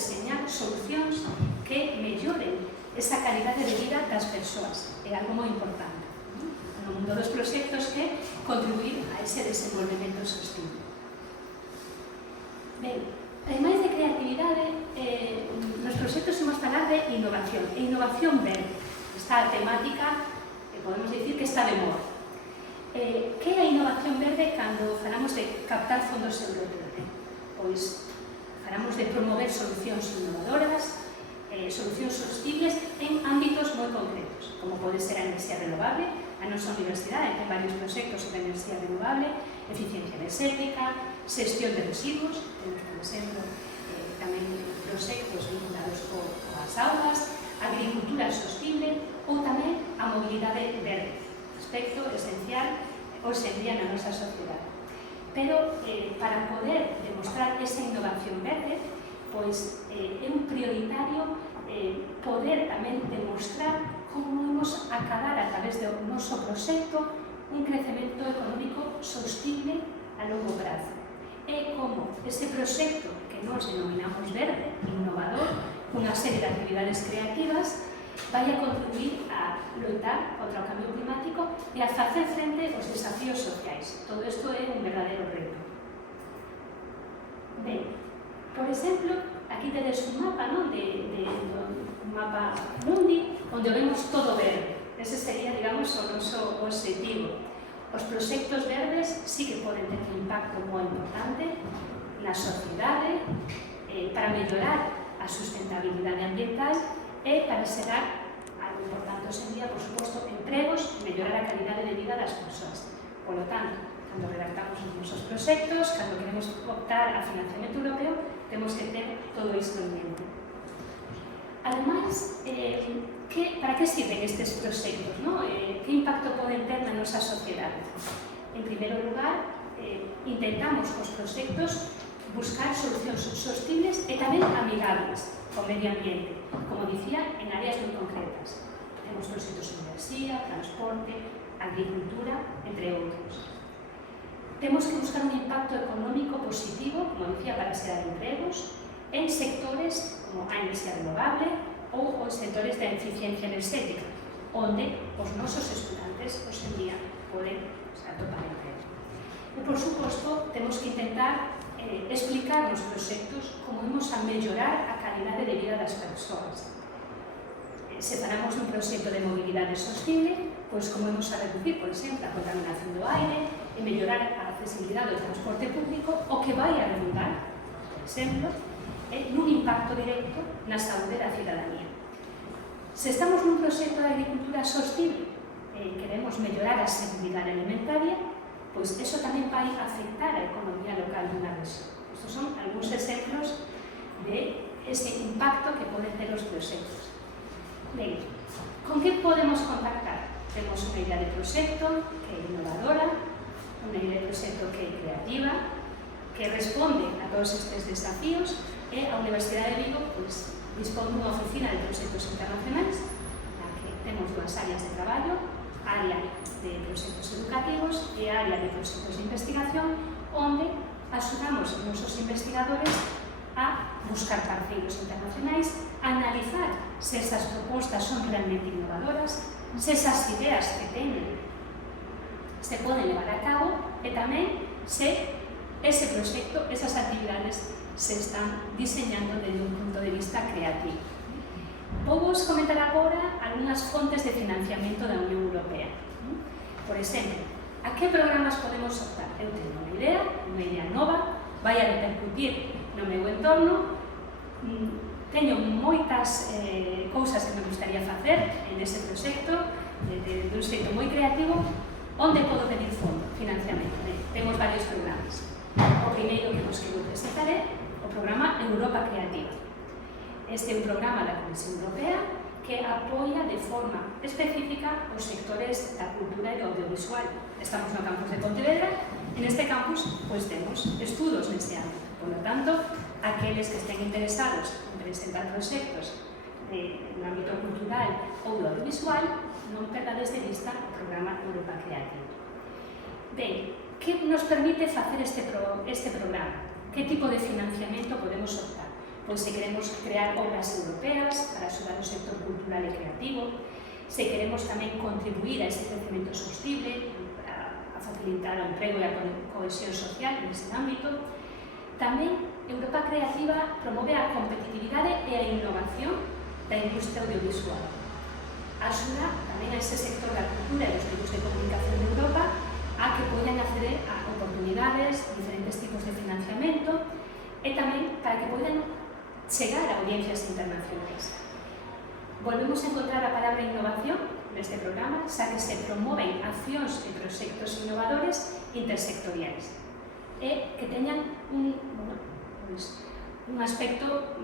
deseñar solucións que melloren esa calidade de vida das persoas. É algo moi importante no mundo dos proxectos que contribuir a ese desenvolvemento sostible. Ben, ademais de creatividade, nos proxectos imos falar de innovación, e innovación verde. Esta temática, podemos dicir que está de moda. Que é a innovación verde cando falamos de captar fondos europeos? Pois falamos de promover solucións innovadoras, solucións sostibles en ámbitos moi concretos, como pode ser a enerxía renovable. A nosa universidade ten varios proxectos sobre enerxía renovable, eficiencia enerxética, xestión de residuos, temos, por exemplo, tamén proxectos vinculados coas augas, agricultura sostible ou tamén a mobilidade verde, aspecto esencial hoxe en día na nosa sociedade. Pero para poder demostrar esa innovación verde, pois é un prioritario poder tamén demostrar como vamos a acadar a través do noso proxecto un crecemento económico sostible a longo prazo. É como ese proxecto que nos denominamos verde, innovador, cunha serie de actividades creativas, vai a contribuir a loitar contra o cambio climático e a facer frente aos desafíos sociais. Todo isto é un verdadeiro reto. Ben, por exemplo, aquí tedes un mapa, non? Un mapa mundi, onde vemos todo verde. Ese sería, digamos, o noso objetivo. Os proxectos verdes sí que poden ter un impacto moi importante na sociedade para mellorar a sustentabilidade ambiental e para xerar algo importante hoxe en día, por suposto, empregos e mellorar a calidade de vida das persoas. Por lo tanto, cando redactamos os nosos proxectos, cando queremos optar a financiamento europeo, temos que ter todo isto en mente. Ademais, para que sirven estes proxectos? Que impacto poden ter na nosa sociedade? En primeiro lugar, intentamos cos proxectos buscar solucións sostibles e tamén amigables co medio ambiente, como dicía, en áreas moi concretas. Temos proxectos en enerxía, transporte, agricultura, entre outros. Temos que buscar un impacto económico positivo, como dicía, para xerar empregos, en sectores como a enerxía renovable ou os sectores da eficiencia enerxética, onde os nosos estudantes hoxe en día poden atopar emprego. E, por suposto, temos que intentar explicar nos proxectos como imos a mellorar a calidade de vida das persoas. Se falamos dun proxecto de mobilidade sostible, pois como imos a reducir, por exemplo, a contaminación do aire e mellorar a accesibilidade do transporte público, o que vai a redundar, por exemplo, nun impacto directo na saúde da cidadanía. Se estamos nun proxecto de agricultura sostible e queremos mellorar a seguridade alimentaria, pois iso tamén vai afectar a economía local dunha rexión. Estos son algúns exemplos de ese impacto que poden ter os proxectos. Ben, con que podemos contactar? Temos unha idea de proxecto que é innovadora, unha idea de proxecto que é creativa, que responde a todos estes desafíos, e a Universidade de Vigo pois, dispón dunha oficina de proxectos internacionais na que temos dúas áreas de traballo, área de proxectos educativos e área de proxectos de investigación, onde axudamos os nosos investigadores a buscar parceiros internacionais, a analizar se esas propostas son realmente innovadoras, se esas ideas que teñen se poden levar a cabo e tamén se ese proxecto, esas actividades se están diseñando desde un punto de vista creativo. Vou vos comentar agora algunhas fontes de financiamento da Unión Europea. Por exemplo, a que programas podemos optar? Eu teño unha idea nova, vai a repercutir no meu entorno, teño moitas cousas que me gustaría facer en ese proxecto, de un xeito moi creativo, onde podo pedir fondo, financiamento. Temos varios programas. O primeiro que vos quero presentar é o programa Europa Creativa. Este é un programa da Comisión Europea que apoia de forma específica os sectores da cultura e do audiovisual. Estamos no campus de Pontevedra, en este campus pois temos estudos neste ámbito. Por lo tanto, aqueles que estén interesados en presentar proxectos no ámbito cultural ou do audiovisual, non perdades de vista o programa Europa Creativa. Ben, que nos permite facer este programa? Que tipo de financiamento podemos optar? pois se queremos crear obras europeas para axudar o sector cultural e creativo, se queremos tamén contribuir a ese crecemento sostible, a facilitar o emprego e a cohesión social nese ámbito. Tamén Europa Creativa promove a competitividade e a innovación da industria audiovisual. Axuda tamén a ese sector da cultura e dos medios de comunicación de Europa a que poidan acceder a oportunidades, diferentes tipos de financiamento e tamén para que poidan chegar a audiencias internacionais. Volvemos a encontrar a palabra innovación neste programa, xa que se promoven accións e proxectos innovadores intersectoriais e que teñan un aspecto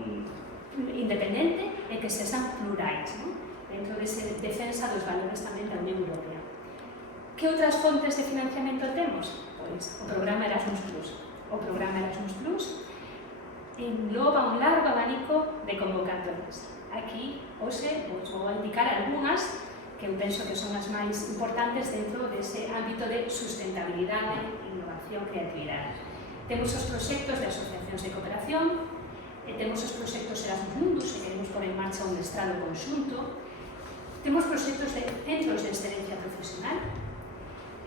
independente e que sexan plurais, ¿no? Dentro desa defensa dos valores tamén da Unión Europea. Que outras fontes de financiamento temos? Pois o programa Erasmus+. O programa Erasmus+ engloba un largo abanico de convocatorias. Aquí, hoxe, vos vou indicar algunhas que eu penso que son as máis importantes dentro dese ámbito de sustentabilidade, innovación, creatividade. Temos os proxectos de asociacións de cooperación, temos os proxectos Erasmus Mundus, se queremos poner en marcha un mestrado conxunto, temos proxectos de centros de excelencia profesional,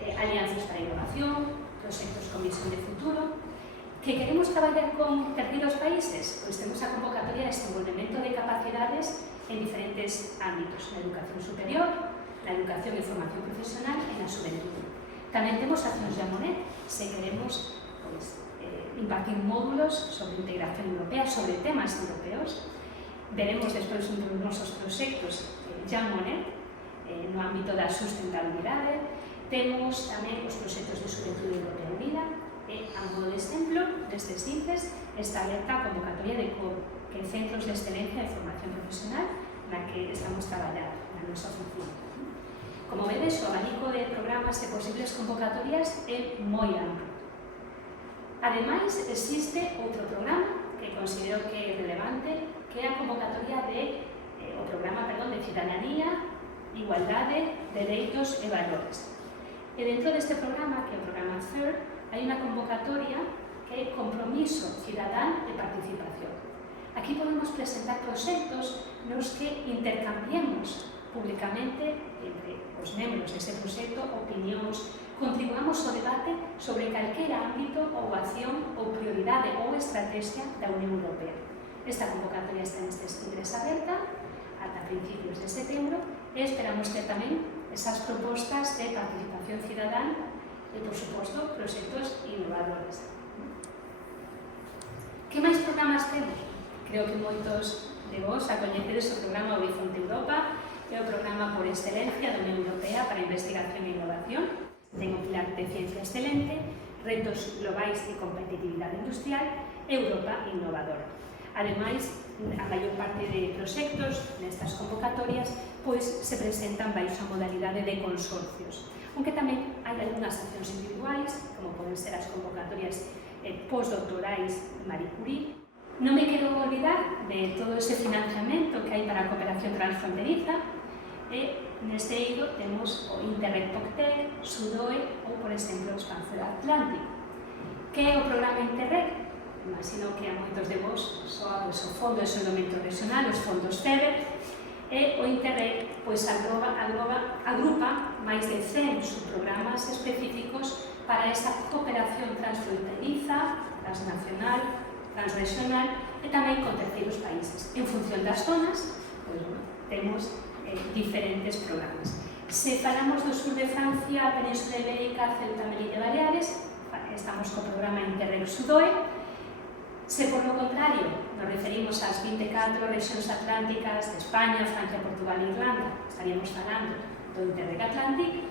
alianzas para a innovación, proxectos con visión de futuro. Que queremos traballar con terceiros países? Pois temos a convocatoria de desenvolvemento de capacidades en diferentes ámbitos, na educación superior, na educación e formación profesional e na xuventude. Tamén temos accións de Monet, se queremos impartir módulos sobre integración europea, sobre temas europeos. Veremos despois un dos nosos proxectos Jean Monnet, no ámbito da sustentabilidade. Temos tamén os proxectos de Xuventude Europea Unida, e, a modo de exemplo, destes índices, está aberta a convocatoria de que centros de excelencia de formación profesional na que estamos traballando na nosa oficina. Como vedes, o abanico de programas e posibles convocatorias é moi amplo. Ademais, existe outro programa que considero que é relevante, que é a convocatoria o programa de Cidadanía, Igualdade, Dereitos e Valores. E dentro deste programa, que é o programa CER, hai unha convocatoria que é Compromiso Cidadán e Participación. Aquí podemos presentar proxectos nos que intercambiemos públicamente entre os membros deste proxecto opinións, contribuamos ao debate sobre calquera ámbito ou acción ou prioridade ou estrategia da Unión Europea. Esta convocatoria está neste ingreso aberta ata principios de setembro e esperamos ter tamén esas propostas de participación cidadán e, por suposto, proxectos innovadores. Que máis programas temos? Creo que moitos de vos a coñecedes o programa Horizonte Europa, que é o programa por excelencia da Unión Europea para a investigación e innovación. Ten o pilar de ciencia excelente, retos globais de competitividade industrial e Europa innovadora. Ademais, a maior parte de proxectos nestas convocatorias pois se presentan baixo a modalidade de consorcios, aunque tamén hai algunhas accións individuais, como poden ser as convocatorias postdoctorais Marie Curie. Non me quero olvidar de todo ese financiamento que hai para a cooperación transfronteriza e neste eido temos o Interreg POCTEC, SUDOE ou, por exemplo, o Espacio Atlántico. Que é o programa Interreg? Imagino que a moitos de vos soa o Fondo de Desenvolvemento Regional, os fondos FEDER, e o Interreg agrupa máis de 100 subprogramas específicos para esta cooperación transfronteriza, transnacional, transregional e tamén con terceiros países. En función das zonas, temos diferentes programas. Se falamos do sur de Francia, Península Ibérica, Ceuta, Melilla e Baleares, estamos co programa Interreg SUDOE. Se, por lo contrario, nos referimos ás 24 rexións atlánticas de España, Francia, Portugal e Irlanda, estaríamos falando do Interreg Atlantic,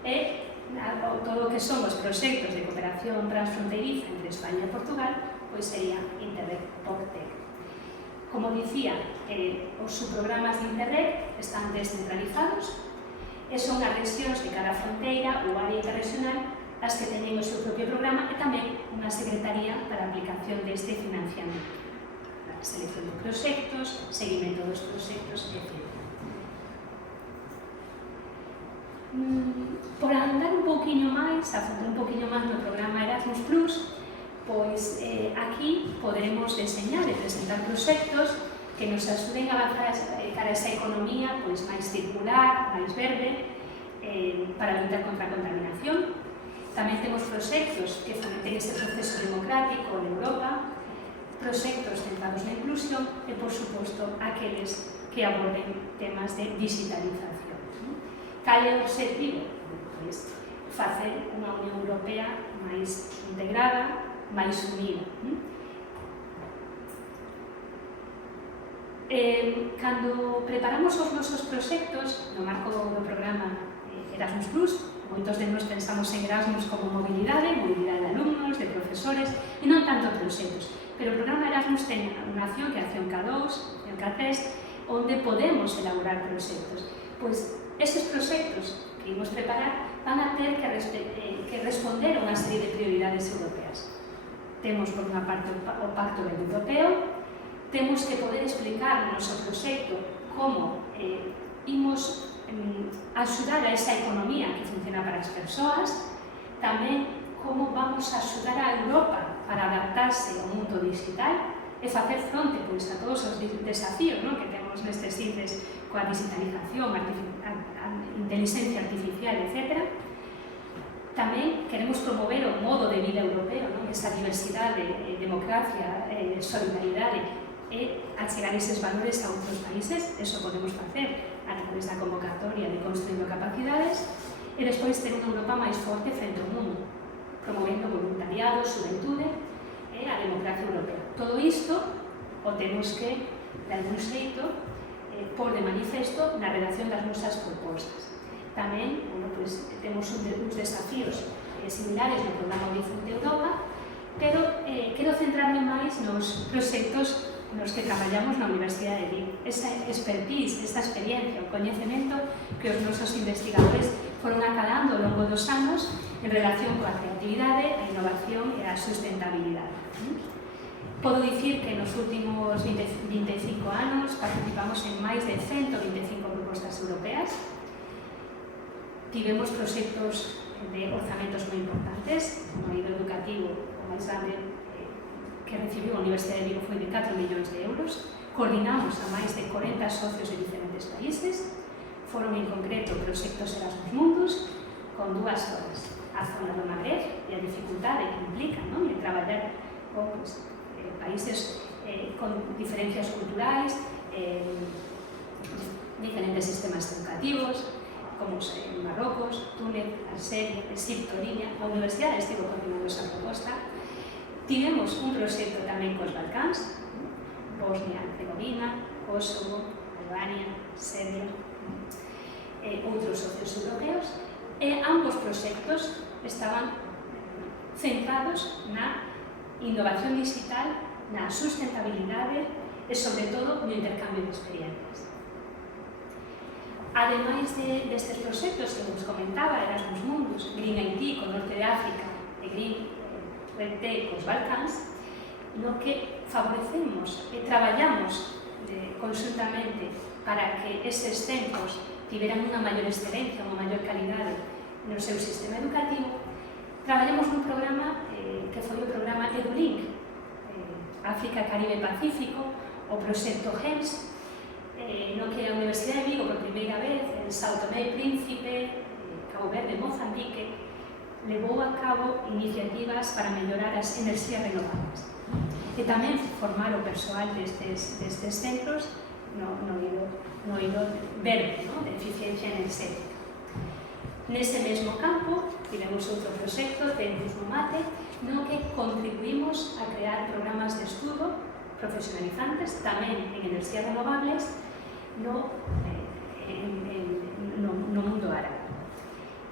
e todo o que son os proxectos de cooperación transfronteriza entre España e Portugal, pois sería Interreg POCTEC. Como dicía, os subprogramas de Interreg están descentralizados e son as rexións de cada fronteira ou área interregional as que teñen o seu propio programa e tamén unha secretaría para a aplicación deste financiamento. A selección de proxectos, seguimento dos proxectos, etc. Por andar un pouquiño máis, a fondo un pouquiño máis no programa Erasmus+, Pois aquí poderemos deseñar e presentar proxectos que nos axuden a avanzar cara a esa economía pois, máis circular, máis verde, para lutar contra a contaminación. Tamén temos proxectos que fomenten este proceso democrático en Europa, proxectos centrados na inclusión e, por suposto, aqueles que aborden temas de digitalización. Cal é o objetivo? Pois, facer unha Unión Europea máis integrada, máis unida. Cando preparamos os nosos proxectos no marco do programa Erasmus+, moitos de nós pensamos en Erasmus como mobilidade de alumnos, de profesores, e non tanto proxectos. Pero o programa Erasmus ten unha acción que é a acción K2, a acción K3, onde podemos elaborar proxectos. Pois, eses proxectos que imos preparar van a ter que responder a unha serie de prioridades europeas. Temos, por unha parte, o Pacto Verde Europeo, temos que poder explicar no noso proxecto como imos axudar a esa economía que funciona para as persoas, tamén como vamos a axudar a Europa para adaptarse ao mundo digital e facer fronte pois, a todos os desafíos que temos nestes índices coa digitalización, inteligencia artificial, etc. Tamén queremos promover o modo de vida europeo, esa diversidade, democracia, solidaridade, e achegar eses valores a outros países. Eso podemos facer a través da convocatoria de Construindo Capacidades, e despois ter unha Europa máis forte frente ao mundo, promovendo voluntariado, xuventude e a democracia europea. Todo isto o temos que, de algún xeito, pôr de manifesto na redacción das nosas propostas. Tamén, pues, temos uns desafíos similares no programa Horizonte Europa, pero quero centrarme máis nos proxectos nos que traballamos na Universidade de Vigo. Esa expertise, esa experiencia, o coñecemento que os nosos investigadores foron acadando ao longo dos anos en relación coa creatividade, a innovación e a sustentabilidade. Podo dicir que nos últimos 25 anos participamos en máis de 125 propostas europeas. Tivemos proxectos de orzamentos moi importantes, no nivel educativo, o máis grande que recibiu a Universidade de Vigo foi de 4 millóns de euros. Coordinamos a máis de 40 socios de diferentes países. Foron en concreto proxectos Erasmus Mundus, con 2 zonas. A zona do Magreb e a dificultade que implica en traballar con países con diferencias culturais, diferentes sistemas educativos, como en Marrocos, Túnez, Argelia, Egipto, Libia. A Universidade estivo coordinando esa proposta. Tivemos un proxecto tamén cos Balcáns, Bosnia, Herzegovina, Kosovo, Albania, Serbia, outros socios europeos, e ambos proxectos estaban centrados na innovación digital, na sustentabilidade e, sobre todo, no intercambio de experiencias. Ademais destes proxectos que vos comentaba, Erasmus Mundus, Green IT con Norte de África e Green IT cos Balcáns, no que favorecemos e traballamos conjuntamente para que estes centros tiveran unha maior excelencia, unha maior calidade no seu sistema educativo. Traballamos nun programa que foi o programa EduLink, África, Caribe e Pacífico, o proxecto GEMS, no que a Universidade de Vigo, por primeira vez, en São Tomé e Príncipe, Cabo Verde e Mozambique, levou a cabo iniciativas para mellorar as enerxías renovables. E tamén formar o persoal destes centros no eido verde, de eficiencia enerxética. Nese mesmo campo, tivemos outro proxecto, Tempus no Mate, no que contribuímos a crear programas de estudo profesionalizantes, tamén en enerxías renovables, no mundo árabe.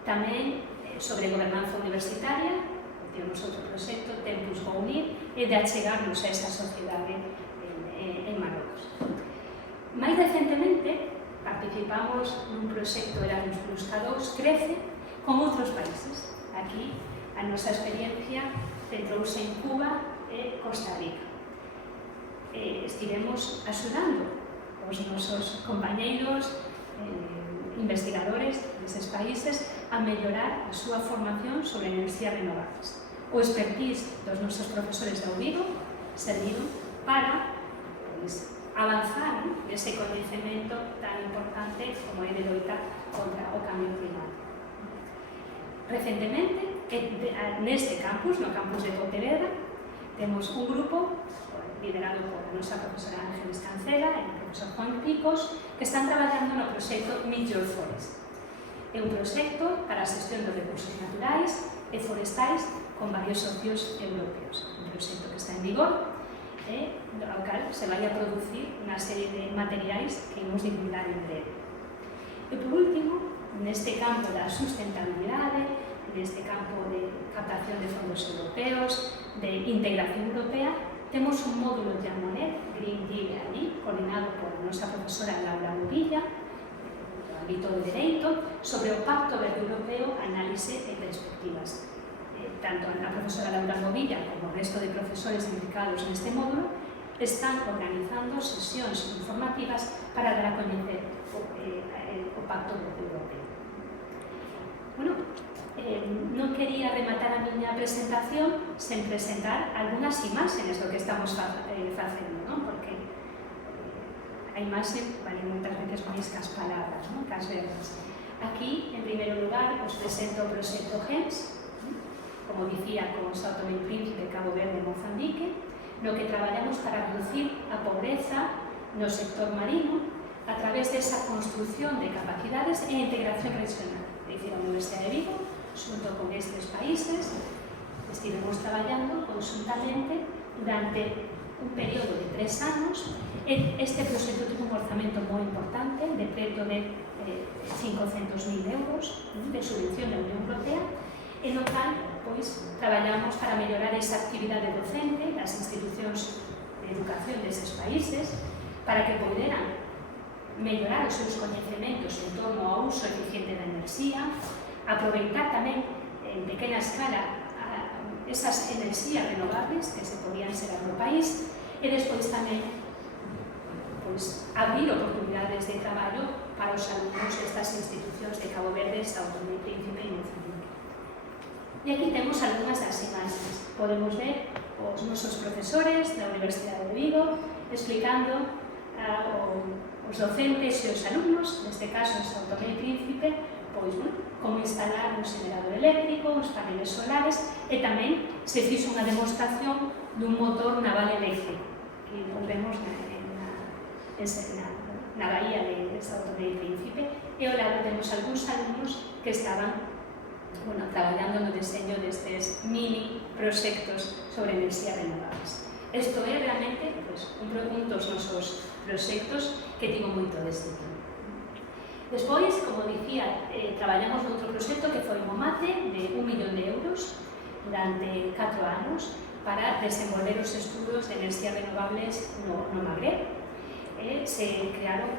Tamén sobre gobernanza universitaria, temos outro proxecto, Tempus go Unir, e de achegarnos a esa sociedade en Marrocos. Mais recentemente, participamos nun proxecto Erasmus K2 Crece con outros países. Aquí, a nosa experiencia centrouse en Cuba e Costa Rica. Estivemos axudando os nosos compañeiros, investigadores deses países a mellorar a súa formación sobre enerxías renovables. o expertise dos nosos profesores de Vigo serviron para avanzar nese coñecemento tan importante como é de loita contra o cambio climático. Recentemente, neste campus, no campus de Pontevedra, temos un grupo liderado por a nosa profesora Ángeles Cancela e o profesor Juan Picos, que están traballando no proxecto Meet Your Forest. É un proxecto para a xestión dos recursos naturais e forestais con varios socios europeos. Un proxecto que está en vigor e ao cal se vai a producir unha serie de materiais que imos divulgar en breve. E por último, neste campo da sustentabilidade, neste campo de captación de fondos europeos, de integración europea, temos un módulo de Amonet, Green Deal ali, coordinado por a nosa profesora Laura Movilla, do ámbito de Dereito, sobre o Pacto Verde Europeo, Análise e Perspectivas. Tanto a profesora Laura Movilla como o resto de profesores implicados neste módulo están organizando sesións informativas para dar a coñecer o Pacto Verde Europeo. Bueno, non quería rematar a miña presentación sen presentar algunhas imaxes do que estamos facendo, non? Porque a imaxe vale moitas veces máis que as palabras, non? Que as verbas. Aquí, en primeiro lugar, os presento o proxecto GEMS, como dicía, con São Tomé e Príncipe, Cabo Verde e Mozambique, no que traballamos para reducir a pobreza no sector marino a través desa construción de capacidades e integración regional. É dicir, a Universidade de Vigo, xunto con estes países, estivemos traballando conjuntamente durante un período de 3 anos. Este proxecto tiene un orzamento moi importante, de preto de 500.000 euros de subvención da Unión Europea, e no cal traballamos para mellorar esa actividade docente das institucións de educación deses países, para que poderan mellorar os seus coñecementos en torno ao uso eficiente da enerxía, aproveitar tamén en pequena escala esas enerxías renovables que se podían xerar no país, e despois tamén abrir oportunidades de traballo para os alumnos destas institucións de Cabo Verde, São Tomé e Príncipe e Mozambique. E aquí temos algunhas das imaxes. Podemos ver os nosos profesores da Universidade de Vigo explicando os docentes e os alumnos, neste caso en São Tomé e Príncipe, como instalar un xenerador eléctrico, os paneles solares, e tamén se fixo unha demostración dun motor naval eléctrico, que vemos na bahía de São Tomé e Príncipe, e ao lado temos algúns alumnos que estaban traballando no deseño destes mini proxectos sobre enerxías renovables. Isto é realmente un dos nosos proxectos que tivo moito éxito. Despois, como dicía, traballamos noutro proxecto que foi un mate de 1 millón de euros durante 4 anos para desenvolver os estudos de enerxías renovables no Magreb. Se crearon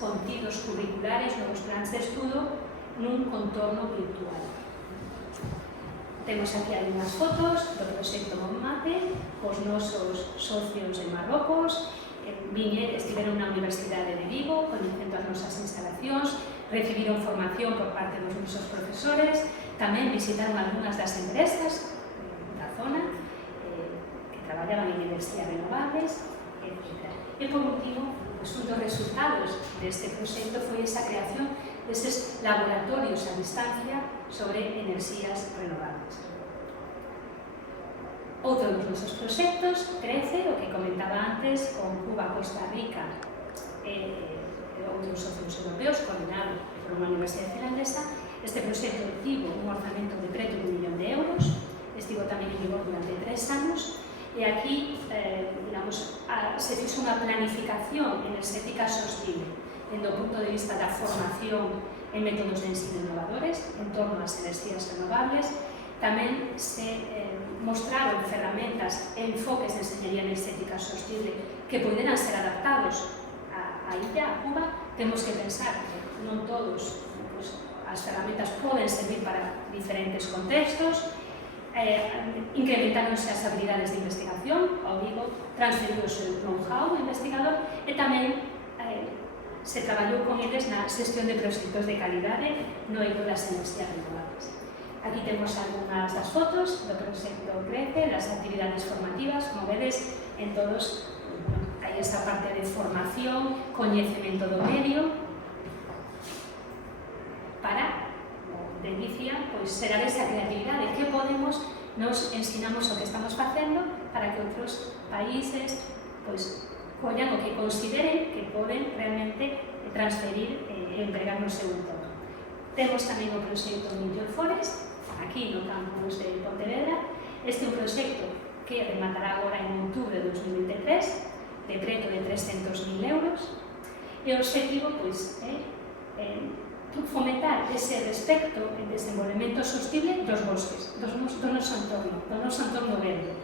contidos curriculares, novos plans de estudo nun contorno virtual. Temos aquí algunhas fotos do proxecto Monmate, os nosos socios en Marrocos, estiveron na Universidade de Vigo, coñecendo as nosas instalacións, recibiron formación por parte dos nosos profesores, tamén visitaron algunhas das empresas da zona que traballaban en enerxías renovables, etc. E por último, un dos resultados deste proxecto foi esa creación deses laboratorios a distancia sobre enerxías renovables. Outro dos nosos proxectos, CRECE, o que comentaba antes, con Cuba, Costa Rica e outros socios europeos, coordinado por unha universidade finlandesa. Este proxecto tivo un orzamento de preto de 1 millón de euros, estivo tamén en vigor durante 3 anos, e aquí se fixo unha planificación enerxética sostible, dende o punto de vista da formación en métodos de ensino innovadores en torno ás enerxías renovables. Tamén se mostraron ferramentas e enfoques de enseñaría enerxética sostible que poderan ser adaptados a illa, a Cuba. Temos que pensar que non todos as ferramentas poden servir para diferentes contextos. Incrementáronse as habilidades de investigación, ao Vigo transferiu o seu know-how investigador, e tamén se traballou con eles na xestión de proxectos de calidade no eido das enerxías renovables. Aquí temos algunhas das fotos do proxecto Crece, das actividades formativas, como vedes, en todos hai esta parte de formación, coñecemento do medio, para, de inicia, pois, xerar esa creatividade. Que podemos, nos ensinamos o que estamos facendo para que outros países, pois, collan o que consideren que poden realmente transferir e empregar no seu entorno. Temos tamén o proxecto New York Forest, aquí no campus de Pontevedra. Este é un proxecto que rematará agora en outubro de 2023, de preto de 300.000 euros, e o objetivo pois, é fomentar ese respecto e desenvolvemento sostible dos bosques, do noso entorno verde.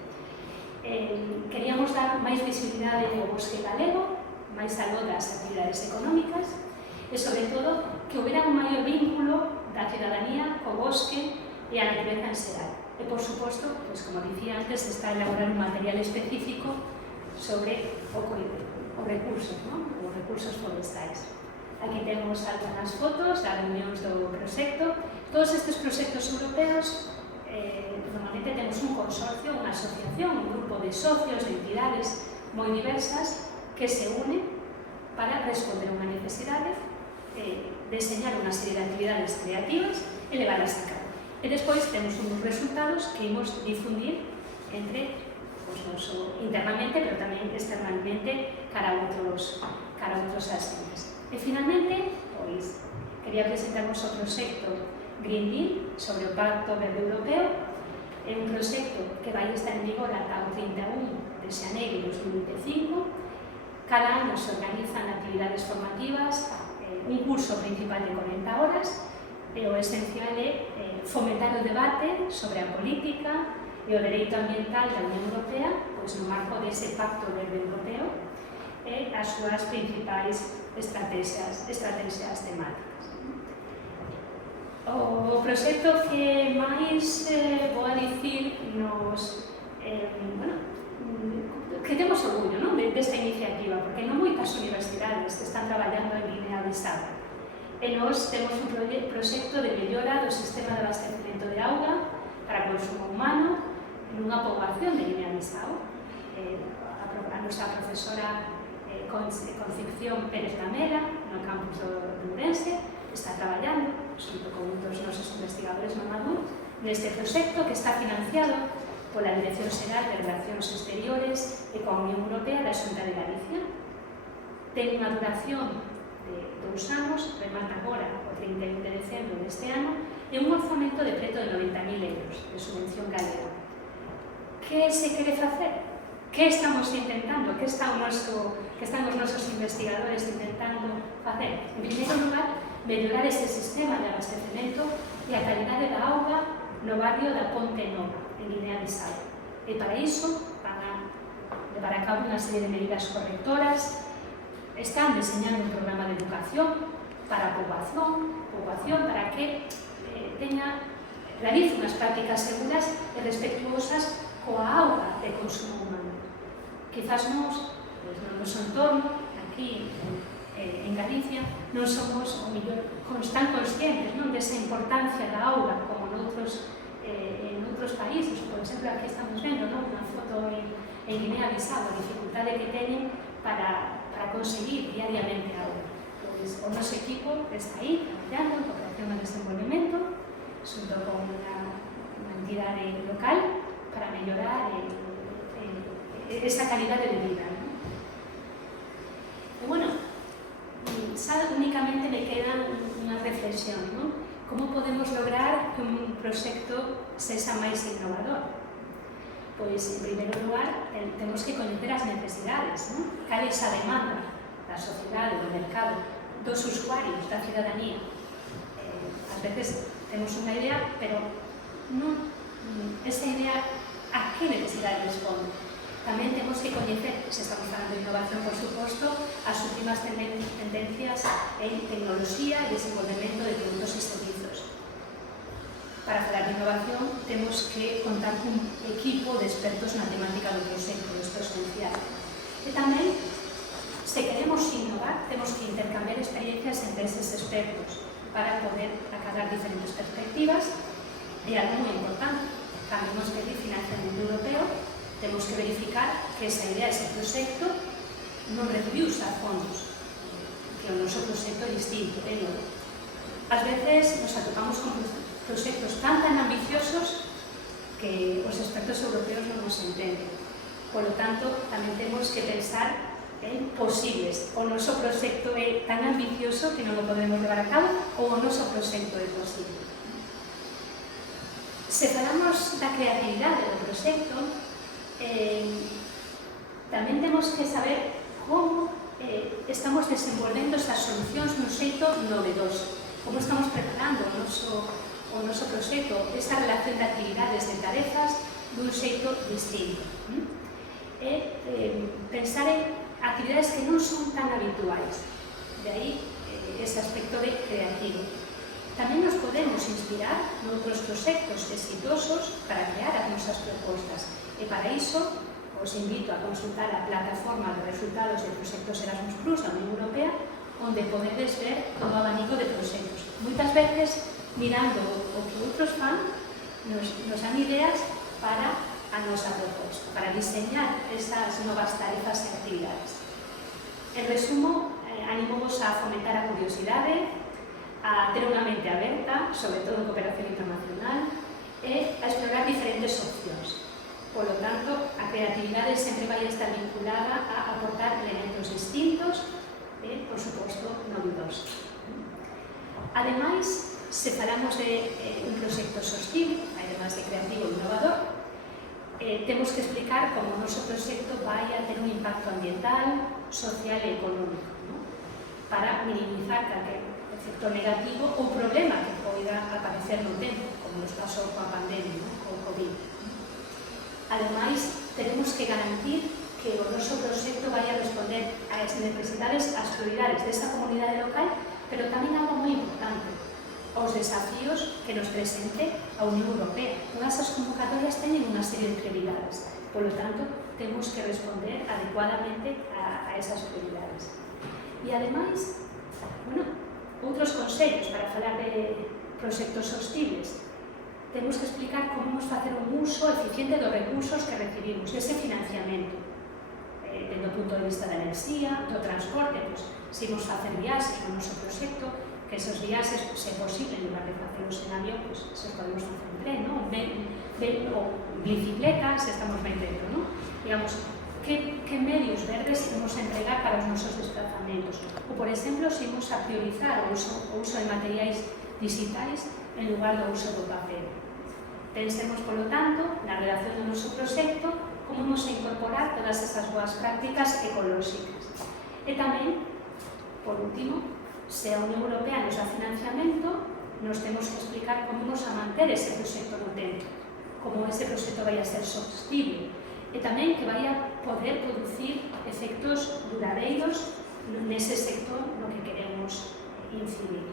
Queríamos dar máis visibilidade ao bosque galego, máis aló das actividades económicas, e sobre todo que houbera un maior vínculo da cidadanía co bosque e a natureza en xeral. E, por suposto, pois, como dicía antes, está a elaborar un material específico sobre os recursos, ¿no? Os recursos forestais. Aquí temos algunhas fotos das reunións do proxecto. Todos estes proxectos europeos, normalmente temos un consorcio, unha asociación, un grupo de socios, de entidades moi diversas que se unen para responder a unha necesidade, deseñar unha serie de actividades creativas e levarlas a cabo. E despois temos uns resultados que imos difundir entre, pois, internamente, pero tamén externamente cara a outros agentes. E finalmente, pois, quería presentarvos o proxecto Green Deal sobre o Pacto Verde Europeo. É un proxecto que vai estar en vigor ata o 31 de xaneiro de 2025. Cada ano se organizan actividades formativas, un curso principal de 40 horas, e o esencial é fomentar o debate sobre a política e o dereito ambiental da Unión Europea, pois no marco dese Pacto Verde Europeo, e as súas principais estrategias temáticas. O proxecto que máis vou a dicir que temos orgullo, non, desta iniciativa, porque non moitas universidades están traballando en Guinea-Bissau. E nós temos un proxecto de mellora do sistema de abastecimento de auga para consumo humano nunha poboación de Guinea-Bissau. A nosa profesora Concepción Pérez Lamela, no campus de Ourense, está traballando, junto con un dos nosos investigadores Mamadou, neste proxecto que está financiado pola Dirección Xeral de Relacións Exteriores e coa Unión Europea da Xunta de Galicia. Ten unha duración de 2 anos, remata agora o 31 de decembro deste ano, e un orzamento de preto de 90.000 euros de subvención galega. Que se quere facer? Que estamos intentando? Que están os nosos investigadores intentando facer? En primeiro lugar, mellorar este sistema de abastecemento e a calidade da auga no barrio da Ponte Nova, en Guinea-Bissau. E para iso van a levar a cabo unha serie de medidas correctoras. Están deseñando un programa de educación para a poboación para que realice unhas prácticas seguras e respetuosas coa auga de consumo humano. Quizás nós, no noso entorno, aquí en Galicia, non somos tan conscientes desa importancia da auga como en outros países. Por exemplo, aquí estamos vendo unha foto en Guinea-Bissau, a dificultade que teñen para conseguir diariamente auga. Pois o noso equipo está aí traballando en cooperación ao desenvolvemento junto con unha entidade local para mellorar esa calidade de vida. E bueno, xa únicamente me queda unha reflexión, non? Como podemos lograr que un proxecto sexa máis innovador? Pois, en primeiro lugar, temos que coñecer as necesidades, non? Cal é esa demanda da sociedade, do mercado, dos usuarios, da cidadanía. Ás veces temos unha idea, pero non esa idea a que necesidade responde. Tamén temos que coñecer, se estamos falando de innovación, por suposto, as últimas tendencias en tecnoloxía e desenvolvemento de produtos e servizos. Para falar de innovación, temos que contar cun equipo de expertos na temática do proxecto, isto é esencial. E tamén, se queremos innovar, temos que intercambiar experiencias entre eses expertos para poder acadar diferentes perspectivas e E algo moi importante, cando nos pedir financiamento europeo, temos que verificar que esa idea, ese proxecto, non recibiu os fondos, que o noso proxecto é distinto, é novo. Ás veces nos atopamos con proxectos tan ambiciosos que os expertos europeos non nos entenden. Por lo tanto, tamén temos que pensar en posibles. O noso proxecto é tan ambicioso que non o podemos levar a cabo ou o noso proxecto é posible. Se falamos da creatividade do proxecto, tamén temos que saber como estamos desenvolvendo esas solucións nun xeito novedoso, como estamos preparando o noso proxecto, esa relación de actividades, de tarefas, dun xeito distinto. Pensar en actividades que non son tan habituais, de aí ese aspecto de creativo. Tamén nos podemos inspirar noutros proxectos exitosos para crear as nosas propostas, e para iso os invito a consultar a plataforma de resultados de proxectos Erasmus Plus da Unión Europea, onde podedes ver todo o abanico de proxectos. Moitas veces, mirando o que outros fan, nos dan ideas para a nosa proposta, para diseñar esas novas tarefas e actividades. En resumo, animamos a fomentar a curiosidade, a ter unha mente aberta, sobre todo en cooperación internacional, e a explorar diferentes opcións. Por lo tanto, a creatividade sempre vai estar vinculada a aportar elementos distintos e, por suposto, novedosos. Ademais, se falamos de un proxecto sostible, además de creativo e innovador, temos que explicar como o noso proxecto vai a ter un impacto ambiental, social e económico, para minimizar calquer efecto negativo ou problema que poida aparecer no tempo, como nos pasou coa pandemia, co COVID. Ademais, tenemos que garantir que o noso proxecto vai a responder ás necesidades, ás prioridades desta comunidade local, pero tamén algo moi importante, os desafíos que nos presente a Unión Europea. Todas as convocatorias teñen unha serie de prioridades, por lo tanto, temos que responder adecuadamente a esas prioridades. E, ademais, outros consellos para falar de proxectos sostibles. Temos que explicar como vamos facer un uso eficiente dos recursos que recibimos, ese financiamento, desde o punto de vista da enerxía, do transporte, se imos facer viaxes no noso proxecto, que esos viaxes, se é posible, en lugar de facelos en avión, se podemos facer en tren, ou bicicleta, se estamos ben dentro, digamos, que medios verdes imos entregar para os nosos desplazamentos, ou, por exemplo, se imos a priorizar o uso de materiais digitais en lugar do uso do papel. Pensemos, polo tanto, na redacción do noso proxecto, como imos a incorporar todas esas boas prácticas ecolóxicas. E tamén, por último, se a Unión Europea nos dá financiamento, nos temos que explicar como imos a manter ese proxecto no tempo, como ese proxecto vai a ser sostible, e tamén que vai a poder producir efectos duradeiros nese sector no que queremos incidir.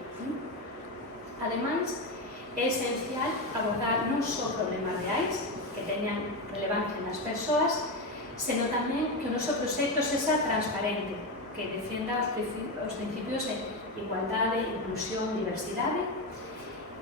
Ademais, é esencial abordar non só problemas reais que teñan relevancia nas persoas, senón tamén que o noso proxecto sexa transparente, que defenda os principios de igualdade, inclusión, diversidade,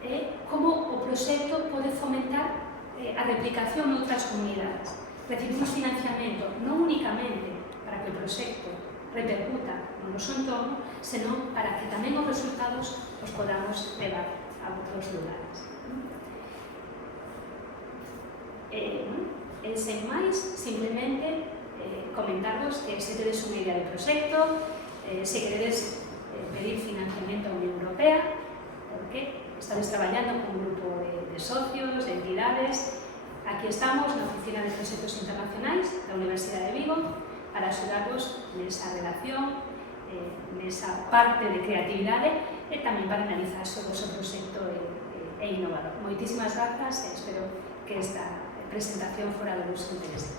e como o proxecto pode fomentar a replicación noutras comunidades. Recibimos financiamento non únicamente para que o proxecto repercuta no noso entorno, senón para que tamén os resultados os podamos levar a outros lugares. En sen máis, simplemente comentarvos que se tedes unha idea de proxecto, se queredes pedir financiamento a Unión Europea, porque estades traballando con un grupo de socios, de entidades. Aquí estamos na Oficina de Proxectos Internacionais da Universidade de Vigo para axudarvos nesa relación, nesa parte de creatividade e tamén para analizar se o vosso proxecto é innovador. Moitísimas grazas e espero que esta presentación fora do vosso interés.